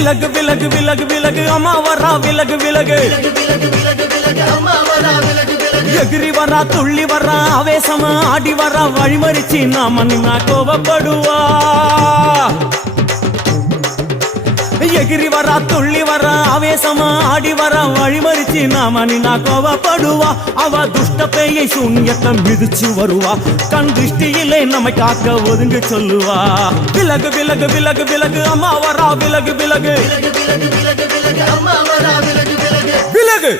விலகு விலகு விலகு விலகு அம்மா வரா விலகு விலகு எகிரி வரா துள்ளி வரா ஆவேசமா ஆடி வரா வழிமறிச்சு நாம நின்னா கோபப்படுவா எகிரி வரா துள்ளி வரா ஆவேசமா ஆடி வரா வழிமறிச்சு நாம நின்னா கோபப்படுவா அவ துஷ்ட பேயை சூன்யத்தை மிதிச்சு வருவா கண் திருஷ்டியிலே நம்மை காக்க ஒதுங்க சொல்லுவா விலகு விலகு விலகு விலகு அம்மா வரா விலகு விலகு விலகு